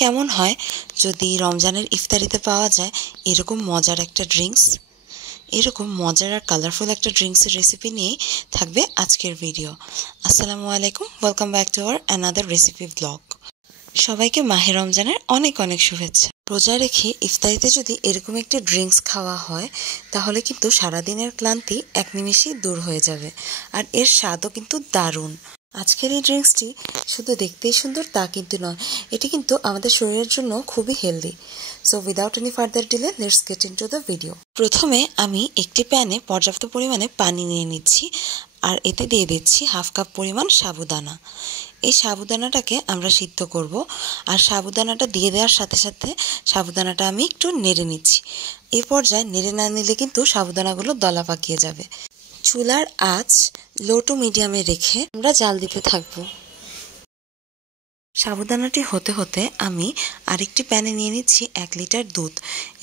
কেমন হয় যদি রমজানের ইফতারিতে পাওয়া যায় এরকম মজার একটা ড্রিঙ্কস। এরকম মজার আর কালারফুল একটা ড্রিঙ্কসের রেসিপি নিয়েই থাকবে আজকের ভিডিও। আসসালামু আলাইকুম, welcome back to our another recipe blog. সবাইকে মাহে রমজানের অনেক অনেক শুভেচ্ছা। রোজা রেখে ইফতারিতে যদি এরকম একটি ড্রিঙ্কস খাওয়া হয় তাহলে কিন্তু সারাদিনের ক্লান্তি এক নিমেষেই দূর হয়ে যাবে, আর এর স্বাদও কিন্তু দারুণ। আজকের এই ড্রিঙ্কসটি শুধু দেখতেই সুন্দর তা কিন্তু নয়, এটি কিন্তু আমাদের শরীরের জন্য খুবই healthy. So without any further delay let's get into the video. প্রথমে আমি একটি প্যানে পর্যাপ্ত পরিমাণে পানি নিয়ে নিচ্ছি, আর এতে দিয়ে দিচ্ছি হাফ কাপ পরিমাণ সাবুদানা। এই সাবুদানাটাকে আমরা সিদ্ধ করব, আর সাবুদানাটা দিয়ে দেওয়ার সাথে সাথে সাবুদানাটা আমি একটু নেড়ে নিচ্ছি। এই পর্যায়ে নেড়ে না নিলে কিন্তু সাবুদানাগুলো দলা পাকিয়ে যাবে। চুলার আঁচ লো টু মিডিয়ামে রেখে আমরা জাল দিতে থাকব। সাবুদানাটি হতে হতে আমি আরেকটি প্যানে নিয়ে নিচ্ছি 1 লিটার দুধ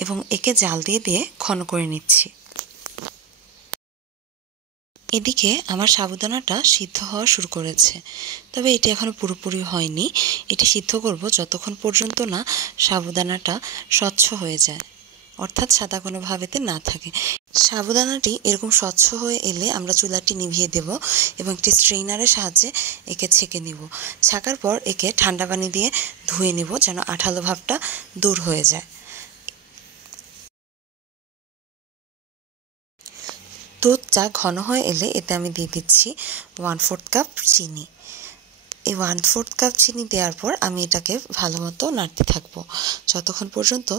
এবং একে জাল দিয়ে দিয়ে ঘন করে নিচ্ছি। এদিকে আমার সাবুদানাটা সিদ্ধ হওয়া শুরু করেছে, তবে এটি এখনো পুরোপুরি হয়নি। এটি সিদ্ধ করব যতক্ষণ পর্যন্ত না সাবুদানাটা স্বচ্ছ হয়ে যায়, অর্থাৎ সাদা কোনো ভাবেতে না থাকে। সাবুদানাটি এরকম স্বচ্ছ হয়ে এলে আমরা চুলাটি নিভিয়ে দেব এবং একটি স্ট্রেইনারের সাহায্যে একে ছেঁকে নিব। ছাকার পর একে ঠান্ডা পানি দিয়ে ধুয়ে নিব যেন আঠালো ভাবটা দূর হয়ে যায়। দুধটা ঘন হয়ে এলে এতে আমি দিয়ে দিচ্ছি 1/4 কাপ চিনি। এই 1/4 কাপ চিনি দেওয়ার পর আমি এটাকে ভালো মতো নাড়তে থাকবো যতক্ষণ পর্যন্ত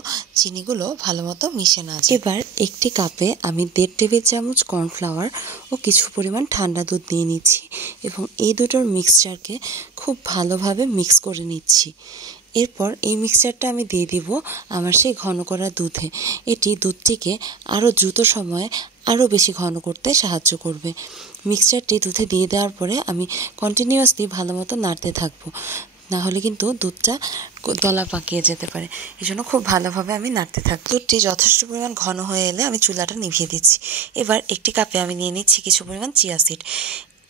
চিনিগুলো ভালো মতো মিশে না যায়। এবার একটি কাপে আমি 1.5 টেবিল চামচ কর্নফ্লাওয়ার ও কিছু পরিমাণ ঠান্ডা দুধ নিয়ে নিচ্ছি এবং এই দুটোর মিক্সচারকে খুব ভালোভাবে মিক্স করে নিচ্ছি। এরপর এই মিক্সচারটা আমি দিয়ে দিব আমার সেই ঘন করা দুধে। এটি দুধটিকে আরও দ্রুত সময়ে আরও বেশি ঘন করতে সাহায্য করবে। মিক্সচারটি দুধে দিয়ে দেওয়ার পরে আমি কন্টিনিউয়াসলি ভালো মতো নাড়তে থাকবো, না হলে কিন্তু দুধটা দলা পাকিয়ে যেতে পারে। এই জন্য খুব ভালোভাবে আমি নাড়তে থাকবো। দুধটি যথেষ্ট পরিমাণ ঘন হয়ে এলে আমি চুলাটা নিভিয়ে দিচ্ছি। এবার একটি কাপে আমি নিয়ে নিচ্ছি কিছু পরিমাণ চিয়া সিড।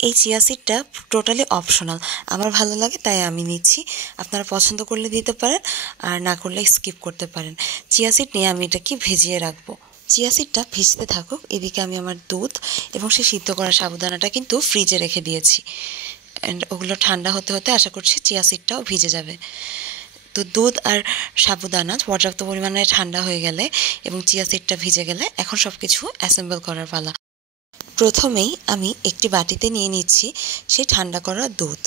এই চিয়া সিডটা টোটালি অপশনাল, আমার ভালো লাগে তাই আমি নিচ্ছি। আপনারা পছন্দ করলে দিতে পারেন, আর না করলে স্কিপ করতে পারেন। চিয়া সিড নিয়ে আমি এটাকে ভিজিয়ে রাখবো। চিয়া সিডটা ভিজতে থাকুক, এদিকে আমি আমার দুধ এবং সেই সিদ্ধ করা সাবুদানাটা কিন্তু ফ্রিজে রেখে দিয়েছি। অ্যান্ড ওগুলো ঠান্ডা হতে হতে আশা করছি চিয়া সিডটাও ভিজে যাবে। তো দুধ আর সাবুদানা পর্যাপ্ত পরিমাণে ঠান্ডা হয়ে গেলে এবং চিয়া সিডটা ভিজে গেলে এখন সব কিছু অ্যাসেম্বল করার পালা। প্রথমেই আমি একটি বাটিতে নিয়ে নিচ্ছি সেই ঠান্ডা করা দুধ।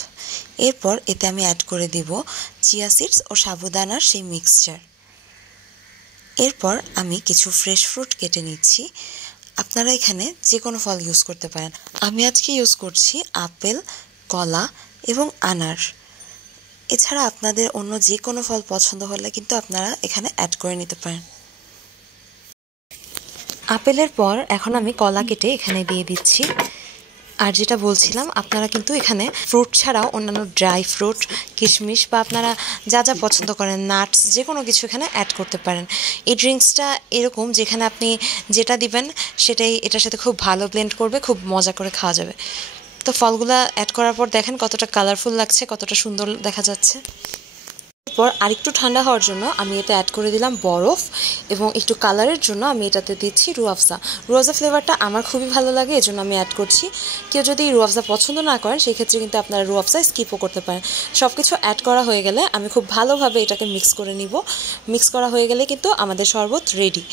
এরপর এতে আমি অ্যাড করে দিব চিয়া সিডস ও সাবুদানার সেই মিক্সচার। এরপর আমি কিছু ফ্রেশ ফ্রুট কেটে নিচ্ছি। আপনারা এখানে যে কোনো ফল ইউজ করতে পারেন। আমি আজকে ইউজ করছি আপেল, কলা এবং আনার। এছাড়া আপনাদের অন্য যে কোনো ফল পছন্দ হলে কিন্তু আপনারা এখানে অ্যাড করে নিতে পারেন। আপেলের পর এখন আমি কলা কেটে এখানে দিয়ে দিচ্ছি। আর যেটা বলছিলাম, আপনারা কিন্তু এখানে ফ্রুট ছাড়াও অন্যান্য ড্রাই ফ্রুট, কিশমিশ বা আপনারা যা যা পছন্দ করেন, নাটস, যে কোনো কিছু এখানে অ্যাড করতে পারেন। এই ড্রিঙ্কসটা এরকম যেখানে আপনি যেটা দিবেন সেটাই এটার সাথে খুব ভালো ব্লেন্ড করবে, খুব মজা করে খাওয়া যাবে। তো ফলগুলো অ্যাড করার পর দেখেন কতটা কালারফুল লাগছে, কতটা সুন্দর দেখা যাচ্ছে। এরপর আরেকটু ঠান্ডা হওয়ার জন্য আমি এতে অ্যাড করে দিলাম বরফ, এবং একটু কালারের জন্য আমি এটাতে দিচ্ছি রুয়াফজা। রুয়াফজা ফ্লেভারটা আমার খুবই ভালো লাগে, এজন্য আমি অ্যাড করছি। কেউ যদি রুয়াফজা পছন্দ না করেন সেই ক্ষেত্রে কিন্তু আপনারা রুয়াফজা স্কিপও করতে পারেন। সব কিছু অ্যাড করা হয়ে গেলে আমি খুব ভালোভাবে এটাকে মিক্স করে নিব। মিক্স করা হয়ে গেলে কিন্তু আমাদের শরবত রেডি।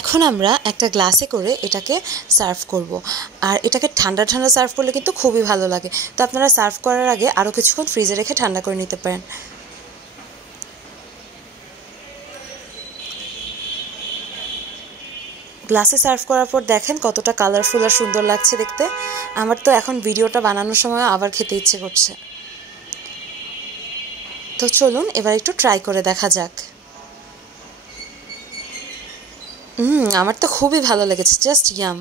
এখন আমরা একটা গ্লাসে করে এটাকে সার্ভ করব, আর এটাকে ঠান্ডা ঠান্ডা সার্ভ করলে কিন্তু খুবই ভালো লাগে। তো আপনারা সার্ভ করার আগে আরও কিছুক্ষণ ফ্রিজে রেখে ঠান্ডা করে নিতে পারেন। গ্লাসে সার্ভ করার পর দেখেন কতটা কালারফুল আর সুন্দর লাগছে দেখতে। আমার তো এখন ভিডিওটা বানানোর সময় আবার খেতে ইচ্ছে করছে। তো চলুন এবার একটু ট্রাই করে দেখা যাক। আমার তো খুবই ভালো লেগেছে, জাস্ট ইয়াম।